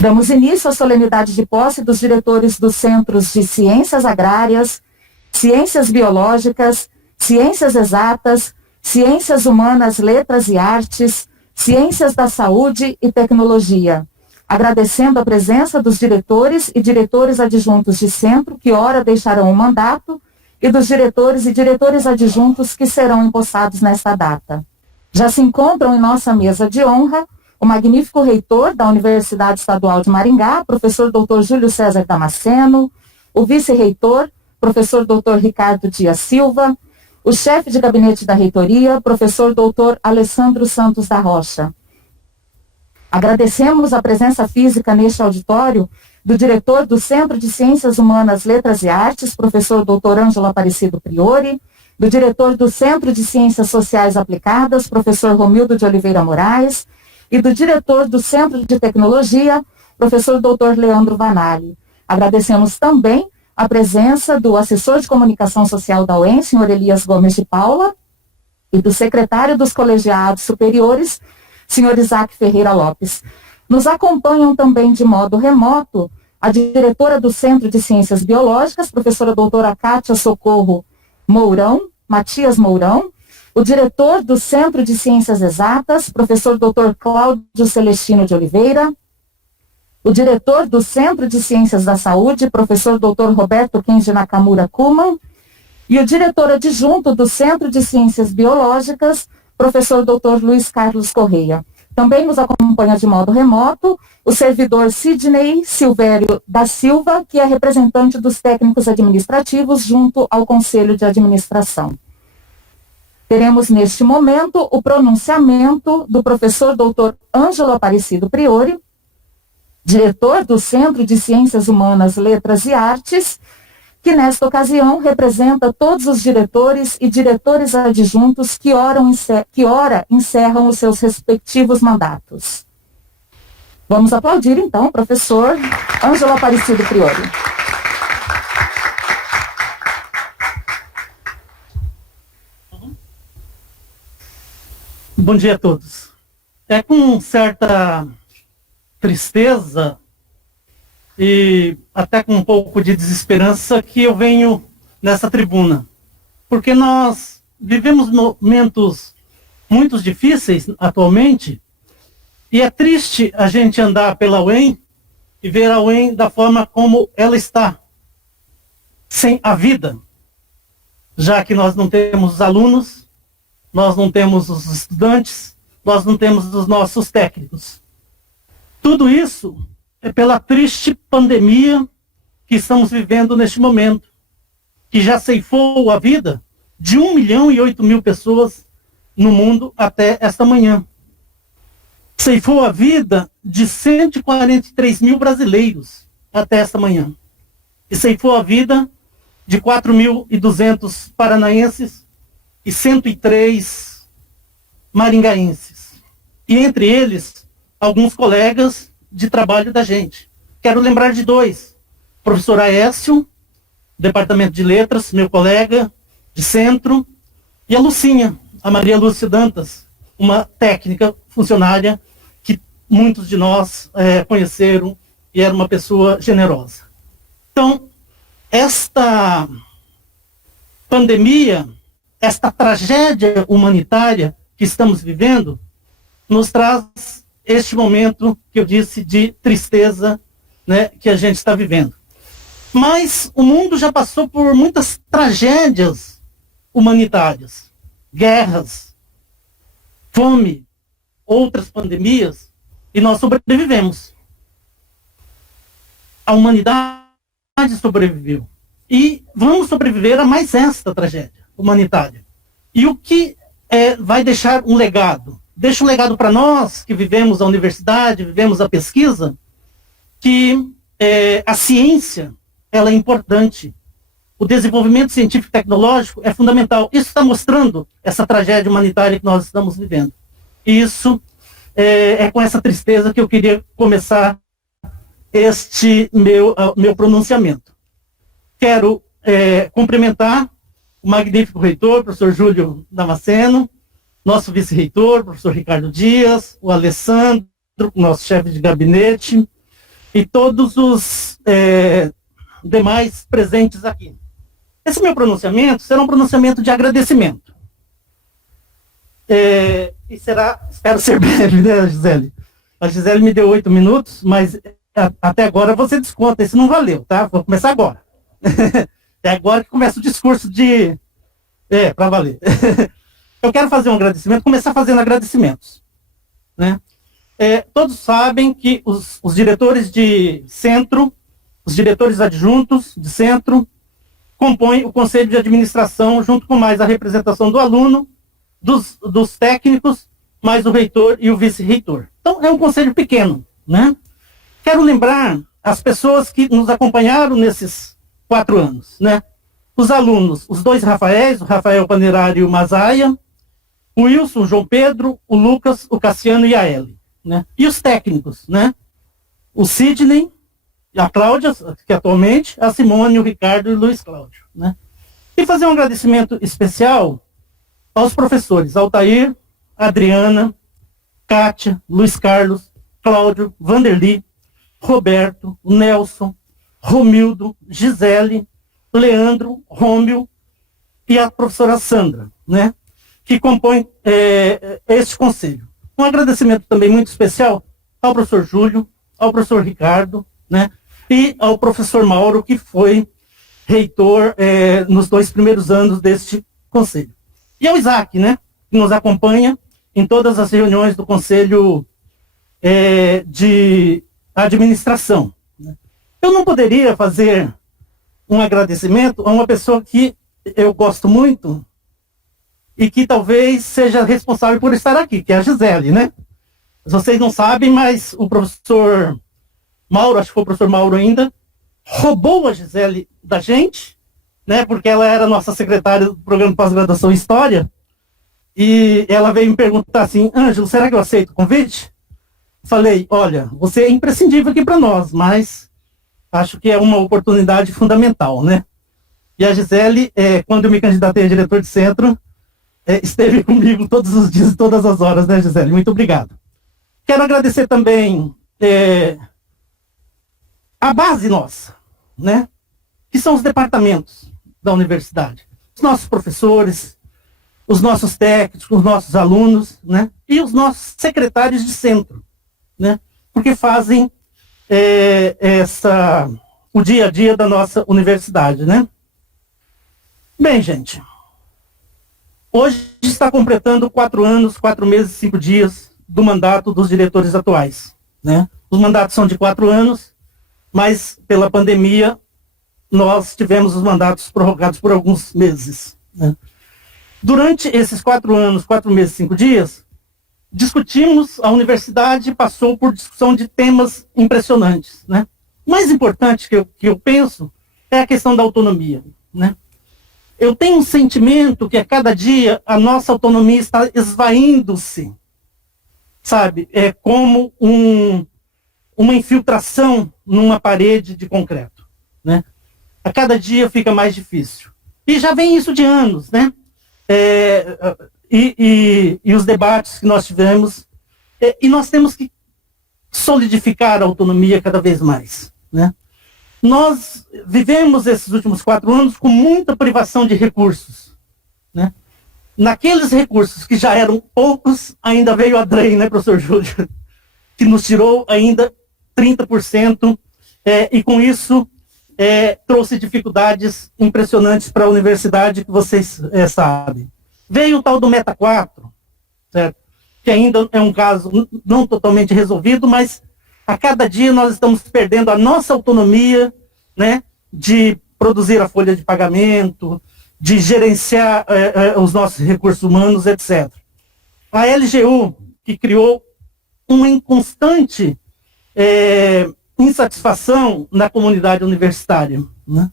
Damos início à solenidade de posse dos diretores dos Centros de Ciências Agrárias, Ciências Biológicas, Ciências Exatas, Ciências Humanas, Letras e Artes, Ciências da Saúde e Tecnologia, agradecendo a presença dos diretores e diretores adjuntos de centro que ora deixarão o mandato e dos diretores e diretores adjuntos que serão empossados nesta data. Já se encontram em nossa mesa de honra o magnífico reitor da Universidade Estadual de Maringá, professor Dr. Júlio César Damasceno, o vice-reitor, professor Dr. Ricardo Dias Silva, o chefe de gabinete da reitoria, professor Dr. Alessandro Santos da Rocha. Agradecemos a presença física neste auditório do diretor do Centro de Ciências Humanas, Letras e Artes, professor Dr. Ângelo Aparecido Priori, do diretor do Centro de Ciências Sociais Aplicadas, professor Romildo de Oliveira Moraes, e do diretor do Centro de Tecnologia, professor Dr. Leandro Vanali. Agradecemos também a presença do assessor de comunicação social da UEM, senhor Elias Gomes de Paula, e do secretário dos colegiados superiores, senhor Isaac Ferreira Lopes. Nos acompanham também de modo remoto a diretora do Centro de Ciências Biológicas, professora doutora Kátia Socorro Matias Mourão, o diretor do Centro de Ciências Exatas, professor Dr. Cláudio Celestino de Oliveira, o diretor do Centro de Ciências da Saúde, professor Dr. Roberto Kenji Nakamura Kuman, e o diretor adjunto do Centro de Ciências Biológicas, professor Dr. Luiz Carlos Correia. Também nos acompanha de modo remoto o servidor Sidney Silvério da Silva, que é representante dos técnicos administrativos junto ao Conselho de Administração. Teremos neste momento o pronunciamento do professor Dr. Ângelo Aparecido Priori, diretor do Centro de Ciências Humanas, Letras e Artes, que nesta ocasião representa todos os diretores e diretores adjuntos que ora encerram os seus respectivos mandatos. Vamos aplaudir então o professor Ângelo Aparecido Priori. Bom dia a todos. É com certa tristeza e até com um pouco de desesperança que eu venho nessa tribuna, porque nós vivemos momentos muito difíceis atualmente e é triste a gente andar pela UEM e ver a UEM da forma como ela está, sem a vida, já que nós não temos os alunos, nós não temos os estudantes, nós não temos os nossos técnicos. Tudo isso é pela triste pandemia que estamos vivendo neste momento, que já ceifou a vida de 1.008.000 pessoas no mundo até esta manhã. Ceifou a vida de 143 mil brasileiros até esta manhã. E ceifou a vida de 4.200 paranaenses e 103 maringaenses. E entre eles, alguns colegas de trabalho da gente. Quero lembrar de dois. O professor Aécio, Departamento de Letras, meu colega de centro, e a Lucinha, a Maria Lúcia Dantas, uma técnica funcionária que muitos de nós conheceram e era uma pessoa generosa. Então, esta pandemia, esta tragédia humanitária que estamos vivendo, nos traz este momento que eu disse de tristeza, né, que a gente está vivendo. Mas o mundo já passou por muitas tragédias humanitárias, guerras, fome, outras pandemias, e nós sobrevivemos. A humanidade sobreviveu. E vamos sobreviver a mais esta tragédia humanitária. E o que vai deixar um legado? Deixa um legado para nós, que vivemos a universidade, vivemos a pesquisa, que a ciência ela é importante. O desenvolvimento científico e tecnológico é fundamental. Isso está mostrando essa tragédia humanitária que nós estamos vivendo. E isso é com essa tristeza que eu queria começar este meu pronunciamento. Quero cumprimentar o magnífico reitor, professor Júlio Damasceno, nosso vice-reitor, professor Ricardo Dias, o Alessandro, nosso chefe de gabinete, e todos os demais presentes aqui. Esse meu pronunciamento será um pronunciamento de agradecimento. E será, espero ser breve, né, Gisele? A Gisele me deu 8 minutos, mas até agora você desconta, esse não valeu, tá? Vou começar agora. É agora que começa o discurso de... para valer. Eu quero fazer um agradecimento, começar fazendo agradecimentos, né? Todos sabem que os diretores de centro, os diretores adjuntos de centro, compõem o conselho de administração, junto com mais a representação do aluno, dos técnicos, mais o reitor e o vice-reitor. Então, é um conselho pequeno, né? Quero lembrar as pessoas que nos acompanharam nesses 4 anos, né? Os alunos, os 2 Rafaéis, o Rafael Panerari e o Mazaia, o Wilson, o João Pedro, o Lucas, o Cassiano e a Ellie, né? E os técnicos, né? O Sidney, a Cláudia, que atualmente, a Simone, o Ricardo e o Luiz Cláudio, né? E fazer um agradecimento especial aos professores Altair, Adriana, Kátia, Luiz Carlos, Cláudio, Vanderly, Roberto, Nelson, Romildo, Gisele, Leandro, Rômio e a professora Sandra, né? Que compõem este conselho. Um agradecimento também muito especial ao professor Júlio, ao professor Ricardo, né? E ao professor Mauro, que foi reitor nos 2 primeiros anos deste conselho. E ao Isaac, né? Que nos acompanha em todas as reuniões do conselho de administração. Né? Eu não poderia fazer um agradecimento a uma pessoa que eu gosto muito e que talvez seja responsável por estar aqui, que é a Gisele, né? Vocês não sabem, mas o professor Mauro, acho que foi o professor Mauro ainda, roubou a Gisele da gente, né? Porque ela era nossa secretária do programa de pós-graduação em História, e ela veio me perguntar assim: Ângelo, será que eu aceito o convite? Falei: olha, você é imprescindível aqui para nós, mas acho que é uma oportunidade fundamental, né? E a Gisele, quando eu me candidatei a diretor de centro, esteve comigo todos os dias, todas as horas, né, Gisele? Muito obrigado. Quero agradecer também a base nossa, né? Que são os departamentos da universidade. Os nossos professores, os nossos técnicos, os nossos alunos, né? E os nossos secretários de centro, né? Porque fazem o dia a dia da nossa universidade, né? Bem, gente, hoje está completando 4 anos, 4 meses e 5 dias do mandato dos diretores atuais, né? Os mandatos são de 4 anos, mas pela pandemia nós tivemos os mandatos prorrogados por alguns meses, né? Durante esses 4 anos, 4 meses e 5 dias, discutimos, a universidade passou por discussão de temas impressionantes, né? O mais importante que eu penso é a questão da autonomia, né? Eu tenho um sentimento que a cada dia a nossa autonomia está esvaindo-se, sabe? É como uma infiltração numa parede de concreto, né? A cada dia fica mais difícil. E já vem isso de anos, né? E os debates que nós tivemos, e nós temos que solidificar a autonomia cada vez mais, né? Nós vivemos esses últimos 4 anos com muita privação de recursos, né? Naqueles recursos que já eram poucos, ainda veio a DREI, né, professor Júlio? Que nos tirou ainda 30%, e com isso trouxe dificuldades impressionantes para a universidade, que vocês sabem. Veio o tal do Meta 4, certo? Que ainda é um caso não totalmente resolvido, mas a cada dia nós estamos perdendo a nossa autonomia, né, de produzir a folha de pagamento, de gerenciar os nossos recursos humanos, etc. A LGU, que criou uma inconstante insatisfação na comunidade universitária, né?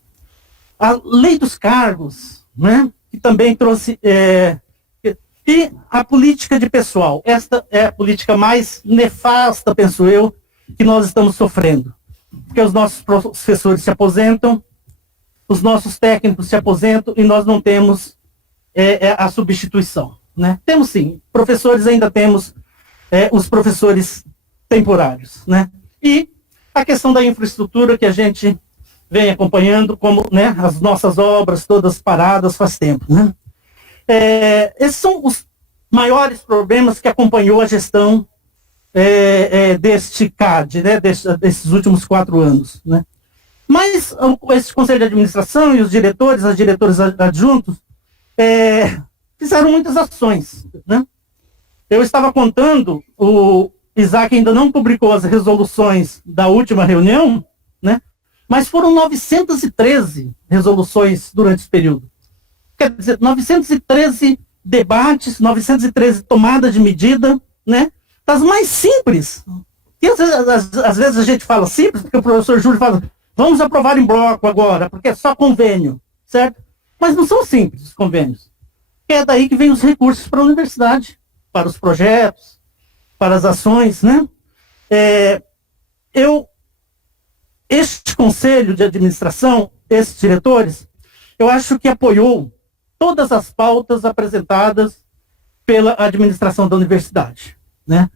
A lei dos cargos, né, que também trouxe... e a política de pessoal. Esta é a política mais nefasta, penso eu, que nós estamos sofrendo. Porque os nossos professores se aposentam, os nossos técnicos se aposentam e nós não temos a substituição, né? Temos sim, professores ainda temos os professores temporários, né? E A questão da infraestrutura que a gente vem acompanhando, como, né, as nossas obras todas paradas faz tempo, né? Esses são os maiores problemas que acompanhou a gestão deste CAD, né, desses últimos 4 anos, né? Mas esse Conselho de Administração e os diretores, as diretoras adjuntos, fizeram muitas ações, né? Eu estava contando, o Isaac ainda não publicou as resoluções da última reunião, né? Mas foram 913 resoluções durante esse período. Quer dizer, 913 debates, 913 tomadas de medida, né? Das mais simples. E às vezes a gente fala simples, porque o professor Júlio fala, vamos aprovar em bloco agora, porque é só convênio, certo? Mas não são simples os convênios. É daí que vem os recursos para a universidade, para os projetos, para as ações, né? Este conselho de administração, esses diretores, eu acho que apoiou todas as pautas apresentadas pela administração da universidade, né?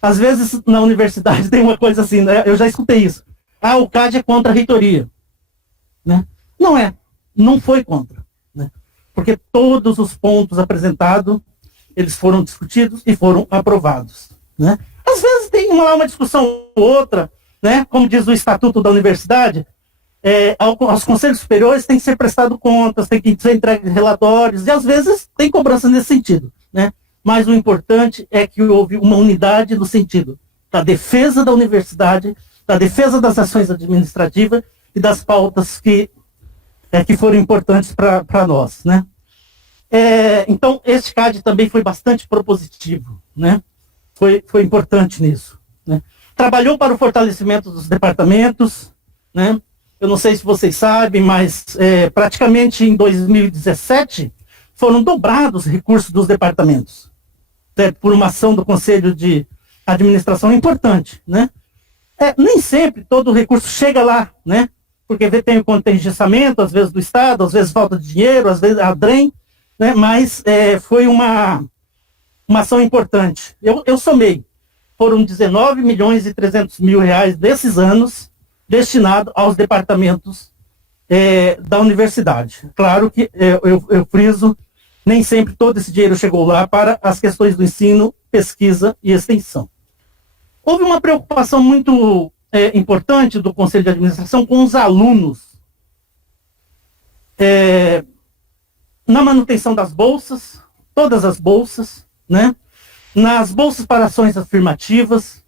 Às vezes, na universidade tem uma coisa assim, né? Eu já escutei isso. O CAD é contra a reitoria, né? Não foi contra, né? Porque todos os pontos apresentados, eles foram discutidos e foram aprovados, né? Às vezes tem uma discussão ou outra, né? Como diz o Estatuto da Universidade, aos conselhos superiores tem que ser prestado contas, tem que ser entregue relatórios, e às vezes tem cobrança nesse sentido, né? Mas o importante é que houve uma unidade no sentido da defesa da universidade, da defesa das ações administrativas e das pautas que foram importantes para nós, né? Então, esse CAD também foi bastante propositivo, né? Foi importante nisso, né? Trabalhou para o fortalecimento dos departamentos, né? Eu não sei se vocês sabem, mas praticamente em 2017 foram dobrados os recursos dos departamentos, por uma ação do Conselho de Administração importante, né? Nem sempre todo o recurso chega lá, né? Porque tem o contingenciamento, às vezes do Estado, às vezes falta de dinheiro, às vezes a DREM, né? Mas foi uma ação importante. Eu somei, foram 19 milhões e 300 mil reais desses anos destinados aos departamentos da universidade. Claro que eu friso, nem sempre todo esse dinheiro chegou lá para as questões do ensino, pesquisa e extensão. Houve uma preocupação muito importante do Conselho de Administração com os alunos na manutenção das bolsas, todas as bolsas, né? Nas bolsas para ações afirmativas,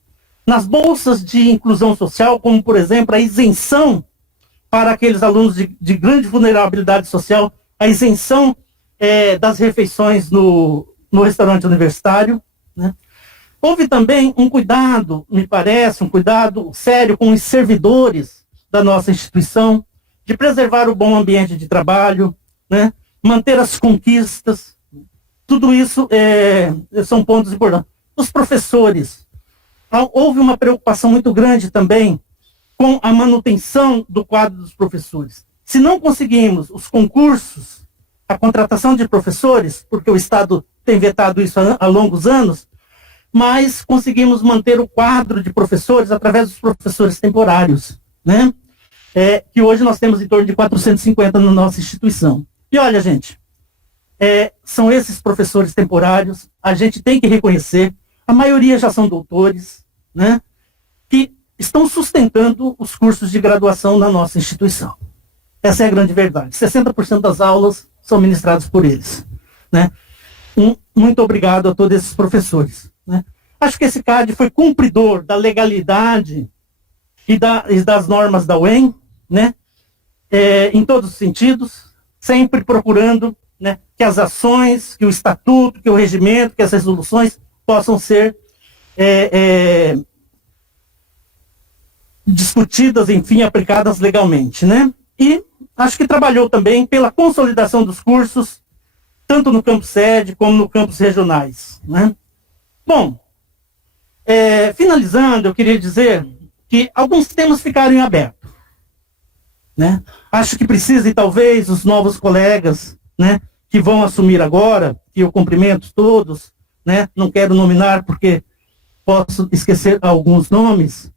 nas bolsas de inclusão social, como, por exemplo, a isenção para aqueles alunos de grande vulnerabilidade social, a isenção das refeições no restaurante universitário, né? Houve também um cuidado, me parece, um cuidado sério com os servidores da nossa instituição, de preservar o bom ambiente de trabalho, né? Manter as conquistas, tudo isso são pontos importantes. Os professores, houve uma preocupação muito grande também com a manutenção do quadro dos professores. Se não conseguimos os concursos, a contratação de professores, porque o Estado tem vetado isso há longos anos, mas conseguimos manter o quadro de professores através dos professores temporários, né? Que hoje nós temos em torno de 450 na nossa instituição. E olha, gente, são esses professores temporários, a gente tem que reconhecer, a maioria já são doutores, né? Que estão sustentando os cursos de graduação na nossa instituição. Essa é a grande verdade. 60% das aulas são ministradas por eles, né? Muito obrigado a todos esses professores, né? Acho que esse CAD foi cumpridor da legalidade e das normas da UEM, né? Em todos os sentidos, sempre procurando, né, que as ações, que o estatuto, que o regimento, que as resoluções possam ser discutidas, enfim, aplicadas legalmente, né? E acho que trabalhou também pela consolidação dos cursos, tanto no campus sede como no campus regionais, né? Bom, finalizando, eu queria dizer que alguns temas ficaram em aberto, né? Acho que precisa, e talvez, os novos colegas, né, que vão assumir agora, que eu cumprimento todos, né? Não quero nominar porque posso esquecer alguns nomes,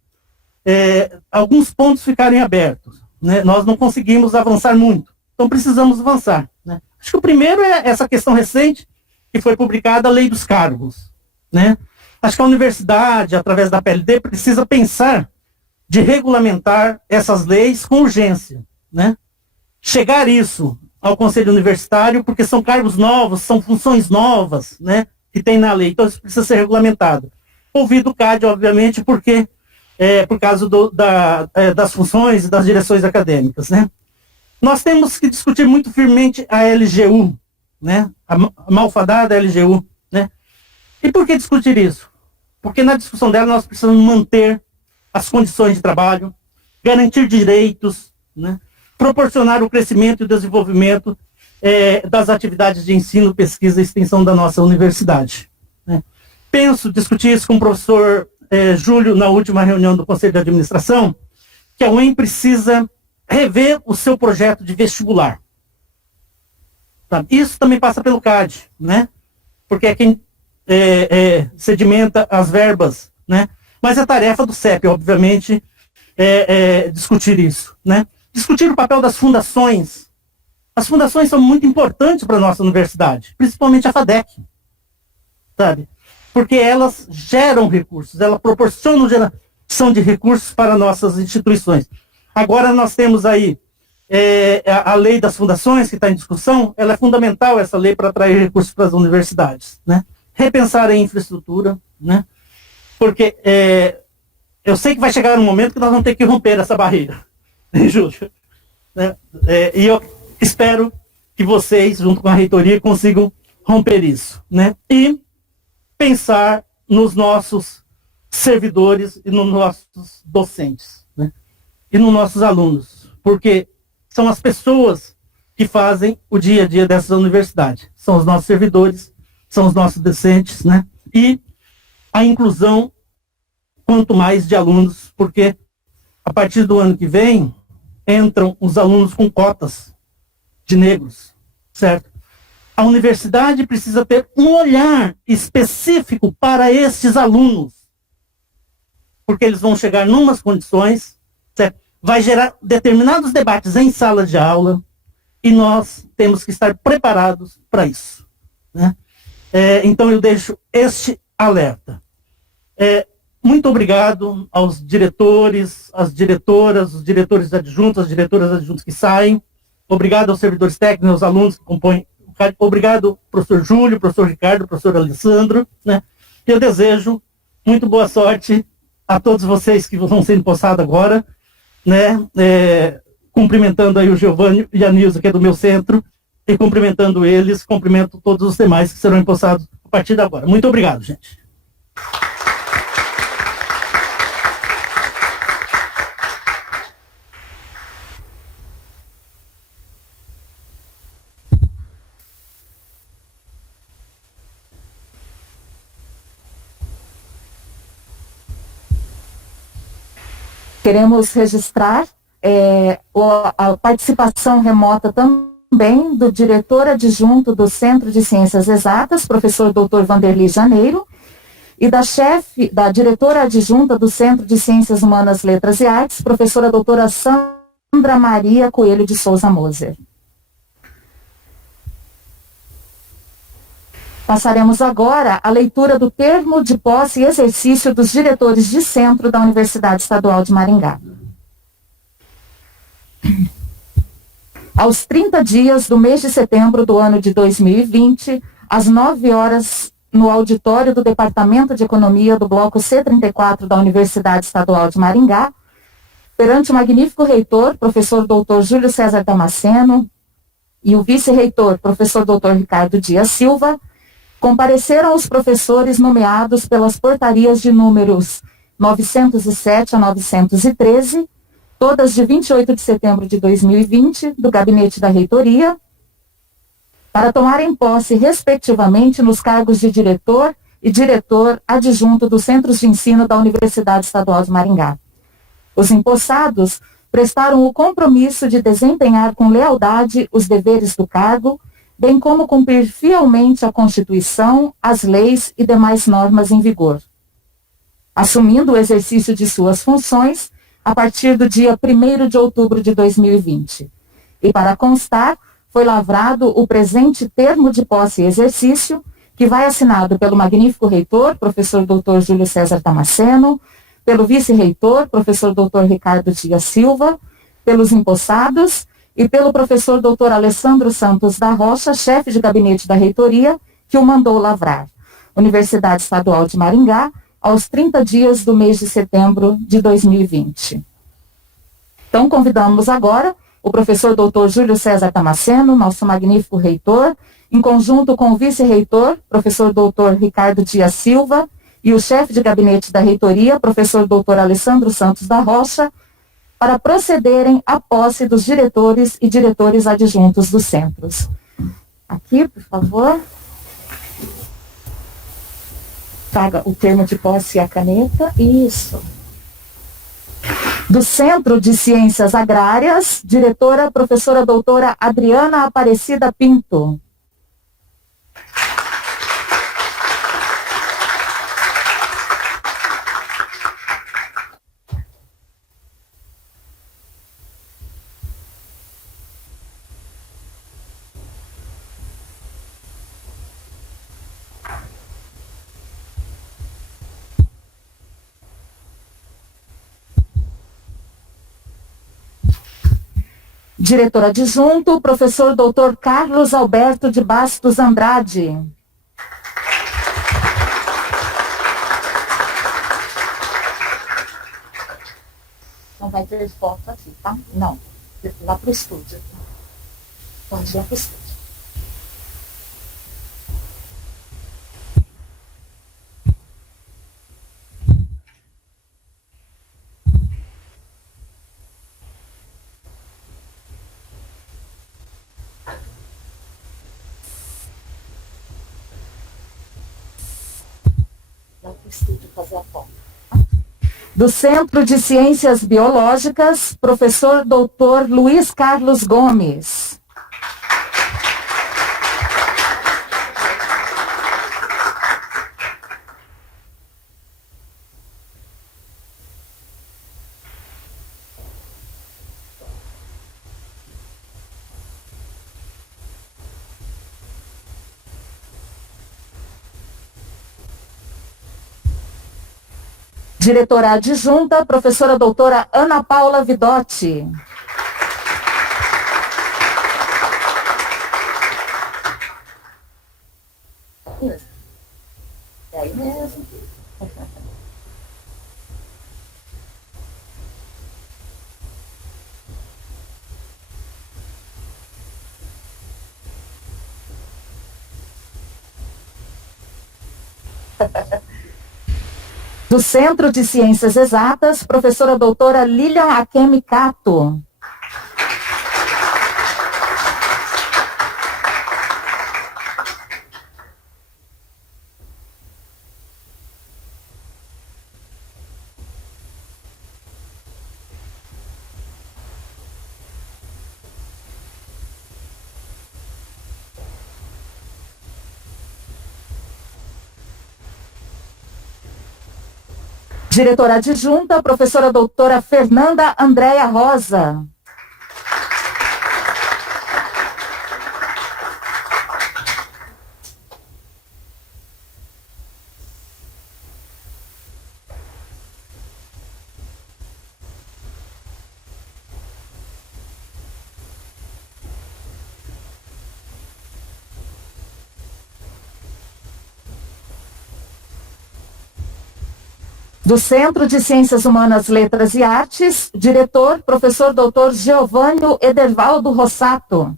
alguns pontos ficarem abertos, né? Nós não conseguimos avançar muito, então precisamos avançar, né? Acho que o primeiro é essa questão recente que foi publicada, a Lei dos Cargos, né? Acho que a universidade, através da PLD, precisa pensar de regulamentar essas leis com urgência, né? Chegar isso ao Conselho Universitário, porque são cargos novos, são funções novas, né, que tem na lei, então isso precisa ser regulamentado. Ouvido o CAD, obviamente, porque por causa das funções e das direções acadêmicas, né. Nós temos que discutir muito firmemente a LGU, né, a malfadada LGU, né. E por que discutir isso? Porque na discussão dela nós precisamos manter as condições de trabalho, garantir direitos, né, proporcionar o crescimento e o desenvolvimento das atividades de ensino, pesquisa e extensão da nossa universidade, né. Penso discutir isso com o professor Júlio na última reunião do Conselho de Administração, que a UEM precisa rever o seu projeto de vestibular. Tá? Isso também passa pelo CAD, né? Porque é quem sedimenta as verbas, né? Mas é tarefa do CEP, obviamente, discutir isso, né? Discutir o papel das fundações. As fundações são muito importantes para a nossa universidade, principalmente a FADEC, sabe? Porque elas geram recursos, elas proporcionam geração de recursos para nossas instituições. Agora nós temos aí a lei das fundações, que está em discussão. Ela é fundamental, essa lei, para atrair recursos para as universidades, né? Repensar a infraestrutura, né? Porque eu sei que vai chegar um momento que nós vamos ter que romper essa barreira, Júlio, né? E eu espero que vocês, junto com a reitoria, consigam romper isso, né? E pensar nos nossos servidores e nos nossos docentes, né? E nos nossos alunos, porque são as pessoas que fazem o dia a dia dessa universidade. São os nossos servidores, são os nossos docentes, né? E a inclusão, quanto mais de alunos, porque a partir do ano que vem, entram os alunos com cotas de negros, certo? A universidade precisa ter um olhar específico para estes alunos, porque eles vão chegar em umas condições, certo? Vai gerar determinados debates em sala de aula, e nós temos que estar preparados para isso, né? Então eu deixo este alerta. Muito obrigado aos diretores, às diretoras, os diretores adjuntos, as diretoras adjuntas que saem. Obrigado aos servidores técnicos, aos alunos que compõem. Obrigado, professor Júlio, professor Ricardo, professor Alessandro, né? Eu desejo muito boa sorte a todos vocês que vão ser empossados agora, né? Cumprimentando aí o Giovanni e a Nilza, que é do meu centro, e cumprimentando eles, cumprimento todos os demais que serão empossados a partir de agora. Muito obrigado, gente. Queremos registrar a participação remota também do diretor adjunto do Centro de Ciências Exatas, professor Dr. Vanderlei Janeiro, e da diretora adjunta do Centro de Ciências Humanas, Letras e Artes, professora doutora Sandra Maria Coelho de Souza Moser. Passaremos agora à leitura do termo de posse e exercício dos diretores de centro da Universidade Estadual de Maringá. Aos 30 dias do mês de setembro do ano de 2020, às 9 horas, no auditório do Departamento de Economia do Bloco C34 da Universidade Estadual de Maringá, perante o magnífico reitor, professor Dr. Júlio César Damasceno, e o vice-reitor, professor Dr. Ricardo Dias Silva, compareceram os professores nomeados pelas portarias de números 907 a 913, todas de 28 de setembro de 2020, do Gabinete da Reitoria, para tomarem posse, respectivamente, nos cargos de diretor e diretor adjunto dos Centros de Ensino da Universidade Estadual de Maringá. Os empossados prestaram o compromisso de desempenhar com lealdade os deveres do cargo, bem como cumprir fielmente a Constituição, as leis e demais normas em vigor. Assumindo o exercício de suas funções, a partir do dia 1º de outubro de 2020. E para constar, foi lavrado o presente termo de posse e exercício, que vai assinado pelo magnífico reitor, professor Dr. Júlio César Damasceno, pelo vice-reitor, professor Dr. Ricardo Dias Silva, pelos empossados e pelo professor Dr. Alessandro Santos da Rocha, chefe de gabinete da reitoria, que o mandou lavrar. Universidade Estadual de Maringá, aos 30 dias do mês de setembro de 2020. Então, convidamos agora o professor Dr. Júlio César Damasceno, nosso magnífico reitor, em conjunto com o vice-reitor, professor Dr. Ricardo Dias Silva, e o chefe de gabinete da reitoria, professor Dr. Alessandro Santos da Rocha, para procederem à posse dos diretores e diretores adjuntos dos centros. Aqui, por favor. Traga o termo de posse e a caneta. Isso. Do Centro de Ciências Agrárias, diretora, professora doutora Adriana Aparecida Pinto. Diretor adjunto, professor Dr. Carlos Alberto de Bastos Andrade. Não vai ter foto aqui, tá? Não, lá para o estúdio. Pode ir lá para o estúdio. Estúdio fazer a foto. Do Centro de Ciências Biológicas, professor Dr. Luiz Carlos Gomes. Diretora adjunta, professora doutora Ana Paula Vidotti. É aí mesmo. Do Centro de Ciências Exatas, professora doutora Lilian Akemi Cato. Diretora adjunta, professora doutora Fernanda Andréa Rosa. Do Centro de Ciências Humanas, Letras e Artes, diretor, professor doutor Giovânio Edervaldo Rossato.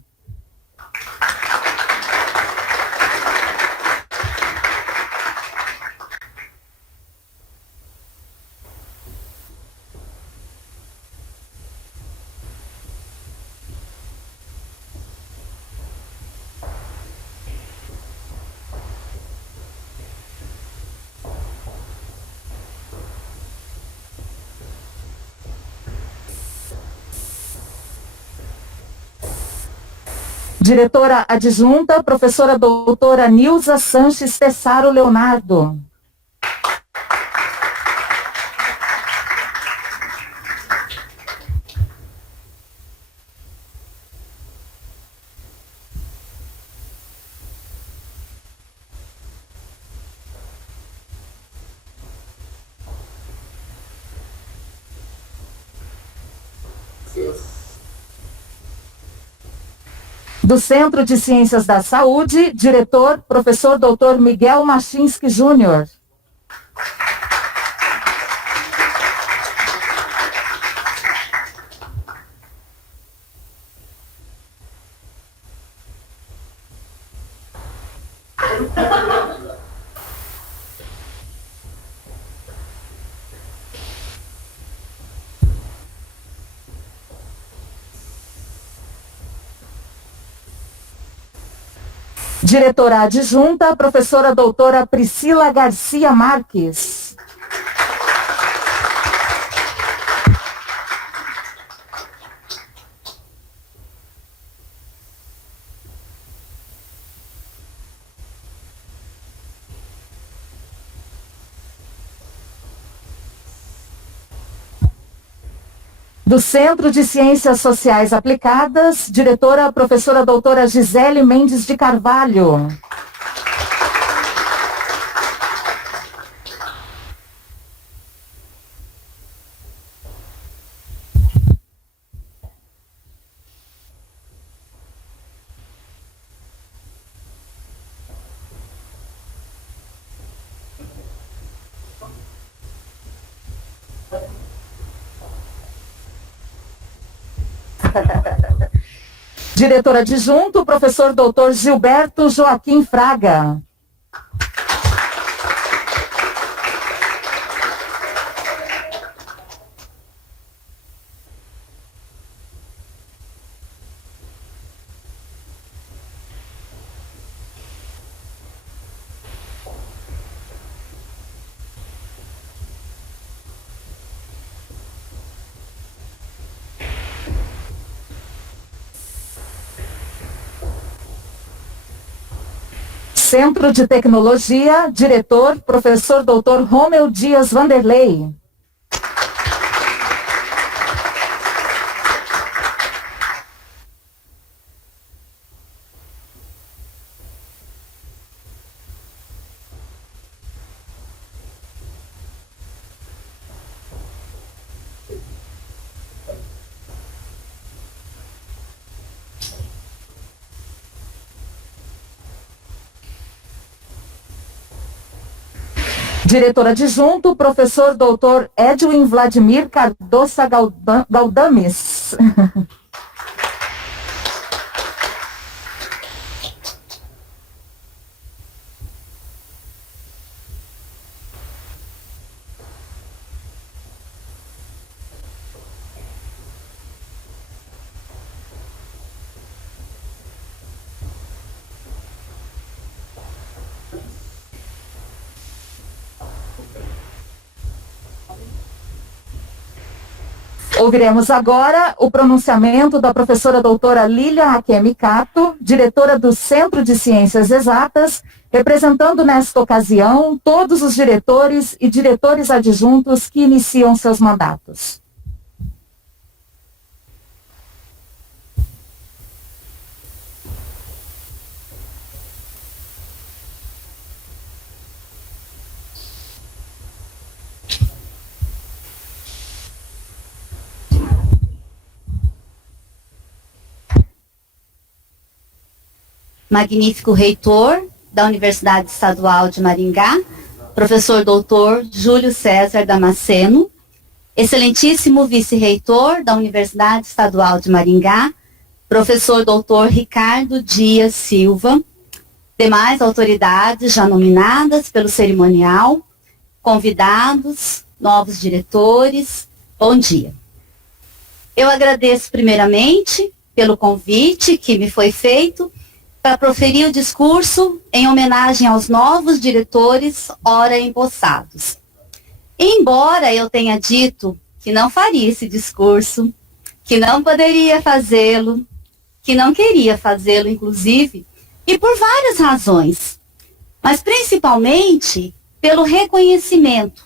Diretora adjunta, professora doutora Nilza Sanches Tessaro Leonardo. Do Centro de Ciências da Saúde, diretor, professor Dr. Miguel Machinski Júnior. Diretora adjunta, professora doutora Priscila Garcia Marques. Do Centro de Ciências Sociais Aplicadas, diretora, professora doutora Gisele Mendes de Carvalho. Diretor adjunto, professor doutor Gilberto Joaquim Fraga. Centro de Tecnologia, diretor, professor doutor Romeu Dias Vanderlei. Diretor adjunto, professor doutor Edwin Vladimir Cardoça Galdames. Ouviremos agora o pronunciamento da professora doutora Lília Akemi Cato, diretora do Centro de Ciências Exatas, representando nesta ocasião todos os diretores e diretores adjuntos que iniciam seus mandatos. Magnífico reitor da Universidade Estadual de Maringá, professor doutor Júlio César Damasceno, excelentíssimo vice-reitor da Universidade Estadual de Maringá, professor doutor Ricardo Dias Silva, demais autoridades já nominadas pelo cerimonial, convidados, novos diretores, bom dia. Eu agradeço primeiramente pelo convite que me foi feito para proferir o discurso em homenagem aos novos diretores ora empossados. Embora eu tenha dito que não faria esse discurso, que não poderia fazê-lo, que não queria fazê-lo, inclusive, e por várias razões, mas principalmente pelo reconhecimento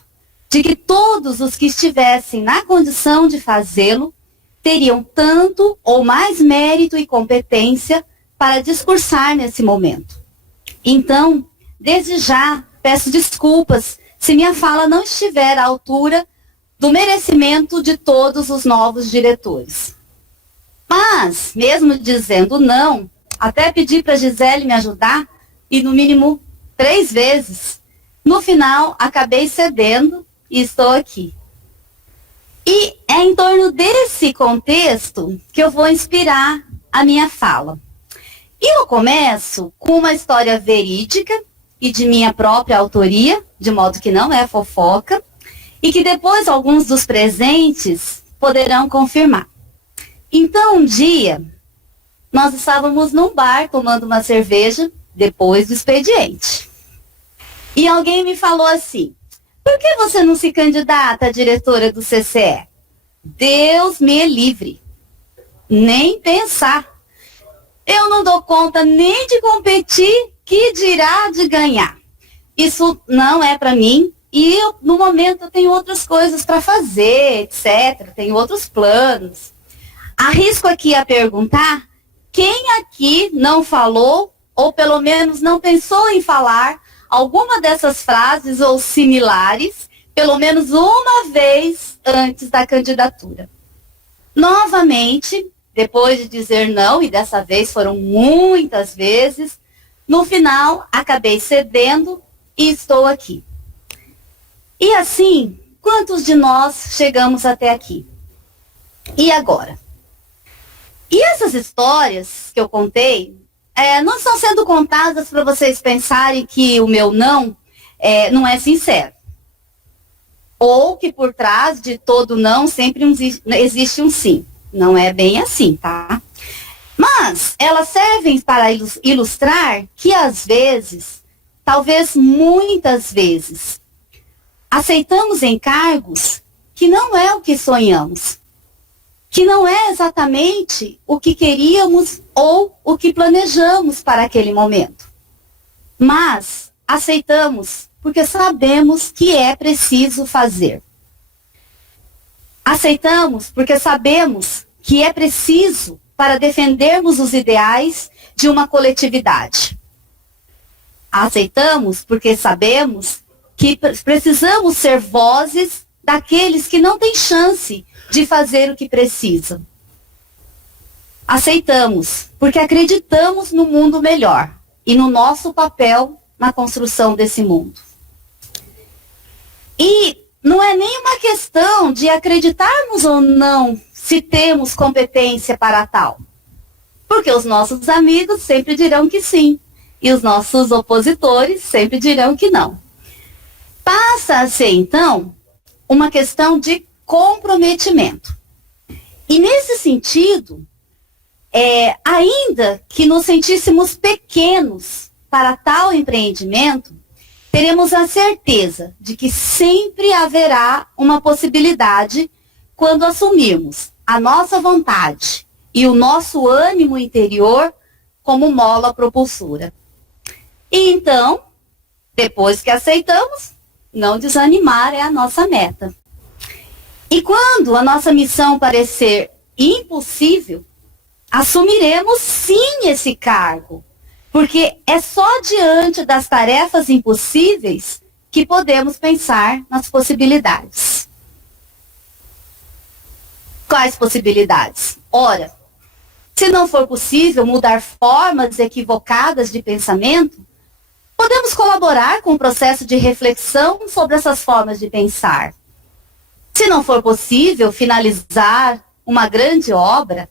de que todos os que estivessem na condição de fazê-lo teriam tanto ou mais mérito e competência para discursar nesse momento. Então, desde já, peço desculpas se minha fala não estiver à altura do merecimento de todos os novos diretores. Mas, mesmo dizendo não, até pedi para a Gisele me ajudar, e no mínimo 3 vezes. No final, acabei cedendo e estou aqui. E é em torno desse contexto que eu vou inspirar a minha fala. E eu começo com uma história verídica e de minha própria autoria, de modo que não é fofoca, e que depois alguns dos presentes poderão confirmar. Então, um dia, nós estávamos num bar tomando uma cerveja depois do expediente. E alguém me falou assim: por que você não se candidata à diretora do CCE? Deus me livre. Nem pensar. Eu não dou conta nem de competir, que dirá de ganhar. Isso não é para mim. E eu, no momento, eu tenho outras coisas para fazer, etc. Tenho outros planos. Arrisco aqui a perguntar: quem aqui não falou, ou pelo menos não pensou em falar, alguma dessas frases ou similares, pelo menos uma vez antes da candidatura? Novamente, depois de dizer não, e dessa vez foram muitas vezes, no final acabei cedendo e estou aqui. E assim, quantos de nós chegamos até aqui? E agora? E essas histórias que eu contei, não estão sendo contadas para vocês pensarem que o meu não é sincero. Ou que por trás de todo não sempre existe um sim. Não é bem assim, tá? Mas elas servem para ilustrar que às vezes, talvez muitas vezes, aceitamos encargos que não é o que sonhamos, que não é exatamente o que queríamos ou o que planejamos para aquele momento. Mas aceitamos porque sabemos que é preciso fazer. Aceitamos porque sabemos que é preciso para defendermos os ideais de uma coletividade. Aceitamos porque sabemos que precisamos ser vozes daqueles que não têm chance de fazer o que precisam. Aceitamos porque acreditamos no mundo melhor e no nosso papel na construção desse mundo. E não é nem uma questão de acreditarmos ou não se temos competência para tal. Porque os nossos amigos sempre dirão que sim. E os nossos opositores sempre dirão que não. Passa a ser, então, uma questão de comprometimento. E nesse sentido, ainda que nos sentíssemos pequenos para tal empreendimento, teremos a certeza de que sempre haverá uma possibilidade quando assumirmos a nossa vontade e o nosso ânimo interior como mola propulsora. E então, depois que aceitamos, não desanimar é a nossa meta. E quando a nossa missão parecer impossível, assumiremos sim esse cargo, porque é só diante das tarefas impossíveis que podemos pensar nas possibilidades. Quais possibilidades? Ora, se não for possível mudar formas equivocadas de pensamento, podemos colaborar com o processo de reflexão sobre essas formas de pensar. Se não for possível finalizar uma grande obra,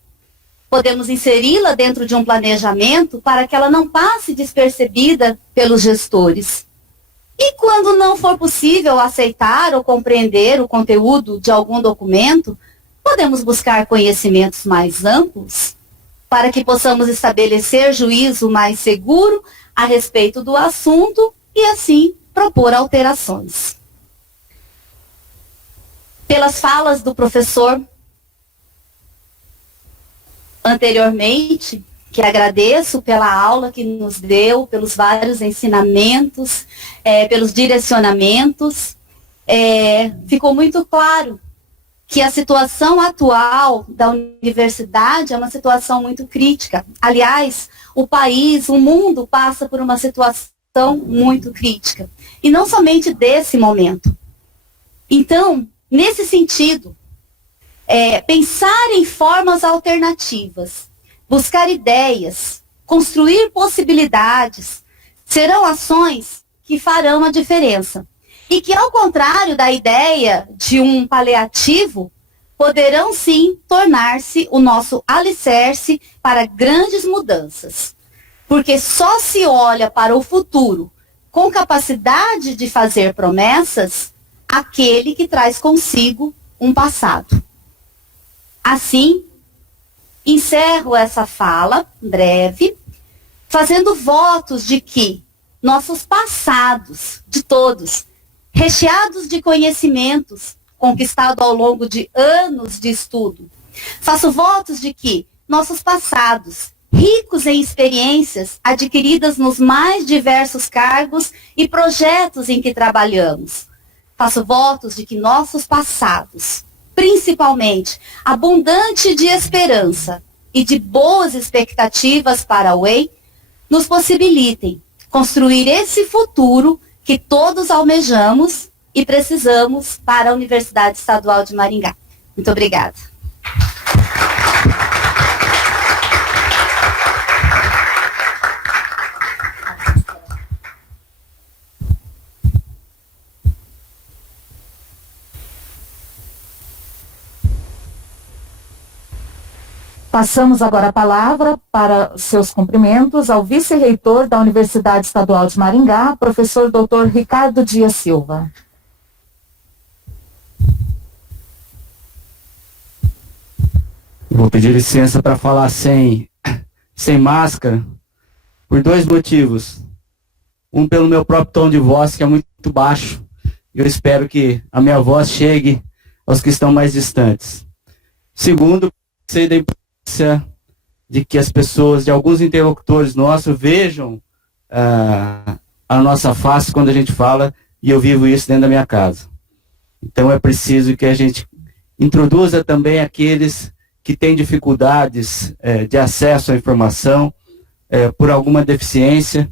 podemos inseri-la dentro de um planejamento para que ela não passe despercebida pelos gestores. E quando não for possível aceitar ou compreender o conteúdo de algum documento, podemos buscar conhecimentos mais amplos para que possamos estabelecer juízo mais seguro a respeito do assunto e assim propor alterações. Pelas falas do professor anteriormente, que agradeço pela aula que nos deu, pelos vários ensinamentos, pelos direcionamentos, ficou muito claro que a situação atual da universidade é uma situação muito crítica. Aliás, o país, o mundo passa por uma situação muito crítica. E não somente desse momento. Então, nesse sentido, pensar em formas alternativas, buscar ideias, construir possibilidades, serão ações que farão a diferença. E que, ao contrário da ideia de um paliativo, poderão sim tornar-se o nosso alicerce para grandes mudanças. Porque só se olha para o futuro com capacidade de fazer promessas aquele que traz consigo um passado. Assim, encerro essa fala breve, fazendo votos de que nossos passados, de todos, recheados de conhecimentos, conquistados ao longo de anos de estudo, faço votos de que nossos passados, ricos em experiências adquiridas nos mais diversos cargos e projetos em que trabalhamos, faço votos de que nossos passados, principalmente abundante de esperança e de boas expectativas para o EI, nos possibilitem construir esse futuro que todos almejamos e precisamos para a Universidade Estadual de Maringá. Muito obrigada. Passamos agora a palavra para seus cumprimentos ao vice-reitor da Universidade Estadual de Maringá, professor Dr. Ricardo Dias Silva. Vou pedir licença para falar sem máscara, por dois motivos. Um, pelo meu próprio tom de voz, que é muito baixo. Eu espero que a minha voz chegue aos que estão mais distantes. Segundo, sei da importância de que as pessoas, de alguns interlocutores nossos, vejam a nossa face quando a gente fala, e eu vivo isso dentro da minha casa. Então é preciso que a gente introduza também aqueles que têm dificuldades de acesso à informação por alguma deficiência,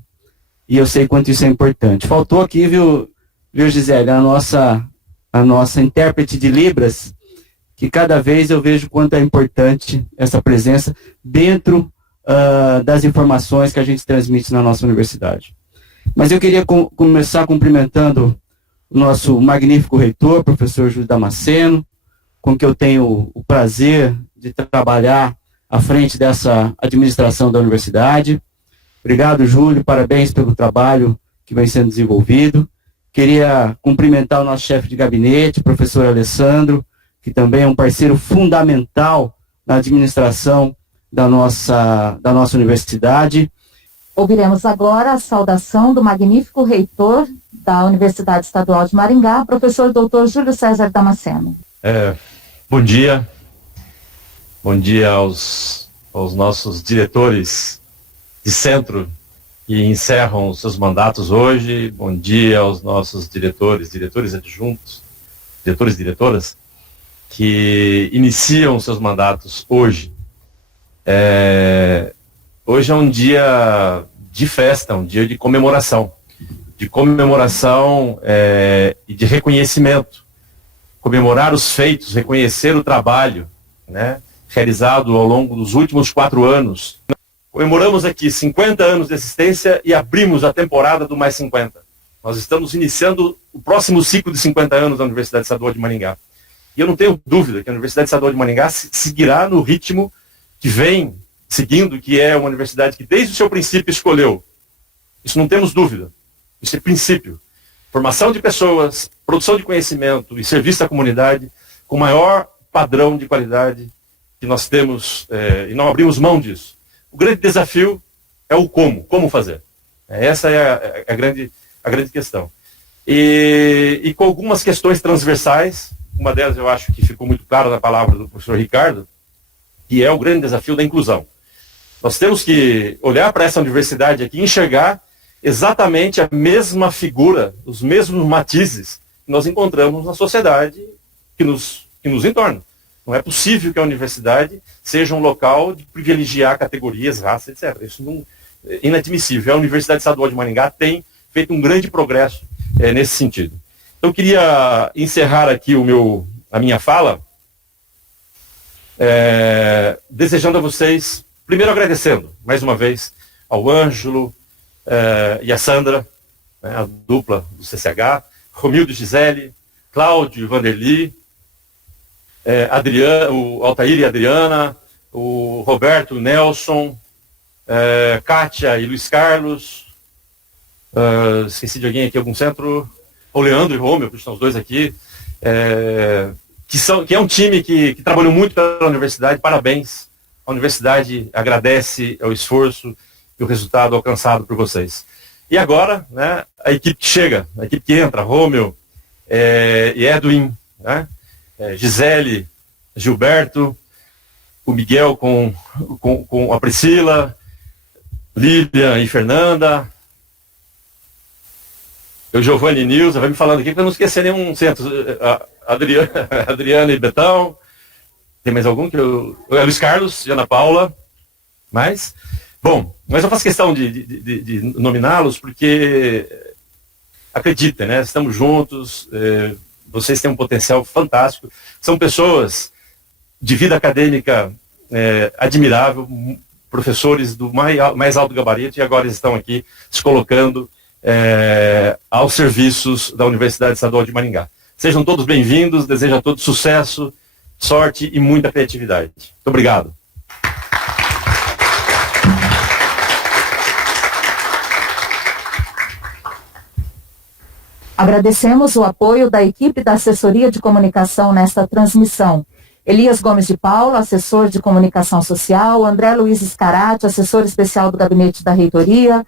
e eu sei quanto isso é importante. Faltou aqui, viu Gisele, a nossa intérprete de Libras, que cada vez eu vejo quanto é importante essa presença dentro das informações que a gente transmite na nossa universidade. Mas eu queria começar cumprimentando o nosso magnífico reitor, professor Júlio Damasceno, com que eu tenho o prazer de trabalhar à frente dessa administração da universidade. Obrigado, Júlio, parabéns pelo trabalho que vem sendo desenvolvido. Queria cumprimentar o nosso chefe de gabinete, professor Alessandro, que também é um parceiro fundamental na administração da nossa universidade. Ouviremos agora a saudação do magnífico reitor da Universidade Estadual de Maringá, professor Dr. Júlio César Damasceno. Bom dia. Bom dia aos nossos diretores de centro que encerram os seus mandatos hoje. Bom dia aos nossos diretores adjuntos, diretores e diretoras, que iniciam seus mandatos hoje. Hoje é um dia de festa, um dia de comemoração e de reconhecimento. Comemorar os feitos, reconhecer o trabalho, né, realizado ao longo dos últimos 4 anos. Comemoramos aqui 50 anos de existência e abrimos a temporada do mais 50. Nós estamos iniciando o próximo ciclo de 50 anos da Universidade Estadual de Maringá. E eu não tenho dúvida que a Universidade Estadual de Maringá seguirá no ritmo que vem seguindo, que é uma universidade que desde o seu princípio escolheu. Isso não temos dúvida. Isso é princípio. Formação de pessoas, produção de conhecimento e serviço à comunidade com o maior padrão de qualidade que nós temos, e não abrimos mão disso. O grande desafio é o como fazer. Essa é a grande questão. E com algumas questões transversais, uma delas eu acho que ficou muito clara na palavra do professor Ricardo, que é o grande desafio da inclusão. Nós temos que olhar para essa universidade aqui e enxergar exatamente a mesma figura, os mesmos matizes que nós encontramos na sociedade que nos entorna. Não é possível que a universidade seja um local de privilegiar categorias, raças, etc. Isso não é inadmissível. A Universidade Estadual de Maringá tem feito um grande progresso nesse sentido. Então, eu queria encerrar aqui a minha fala desejando a vocês, primeiro agradecendo, mais uma vez, ao Ângelo e a Sandra, né, a dupla do CCH, Romildo e Gisele, Cláudio e Vanderly, o Altair e a Adriana, o Roberto, o Nelson, Kátia e Luiz Carlos, esqueci de alguém aqui, algum centro, o Leandro e o Rômio, que estão os dois aqui, que é um time que trabalhou muito pela universidade. Parabéns. A universidade agradece o esforço e o resultado alcançado por vocês. E agora, né, a equipe que chega, a equipe que entra, Rômio e Edwin, né, Gisele, Gilberto, o Miguel com a Priscila, Lilian e Fernanda, o Giovanni e Nilza, vai me falando aqui para não esquecer nenhum centro. Adriana e Betão. Tem mais algum que eu... Luiz Carlos e Ana Paula. Mais? Bom, mas eu faço questão de nominá-los porque, acreditem, né? Estamos juntos, vocês têm um potencial fantástico. São pessoas de vida acadêmica admirável, professores do mais alto gabarito, e agora estão aqui se colocando aos serviços da Universidade Estadual de Maringá. Sejam todos bem-vindos, desejo a todos sucesso, sorte e muita criatividade. Muito obrigado. Agradecemos o apoio da equipe da assessoria de comunicação nesta transmissão. Elias Gomes de Paula, assessor de comunicação social, André Luiz Scarati, assessor especial do gabinete da reitoria,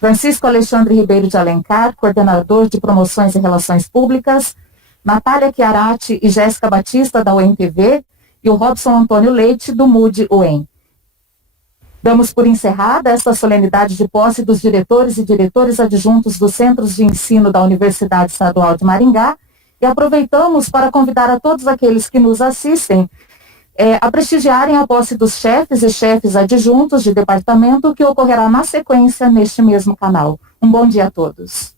Francisco Alexandre Ribeiro de Alencar, coordenador de promoções e relações públicas, Natália Chiarati e Jéssica Batista, da UEM-TV, e o Robson Antônio Leite, do MUD-UEM. Damos por encerrada esta solenidade de posse dos diretores e diretores adjuntos dos centros de ensino da Universidade Estadual de Maringá e aproveitamos para convidar a todos aqueles que nos assistem a prestigiarem a posse dos chefes e chefes adjuntos de departamento, que ocorrerá na sequência neste mesmo canal. Um bom dia a todos.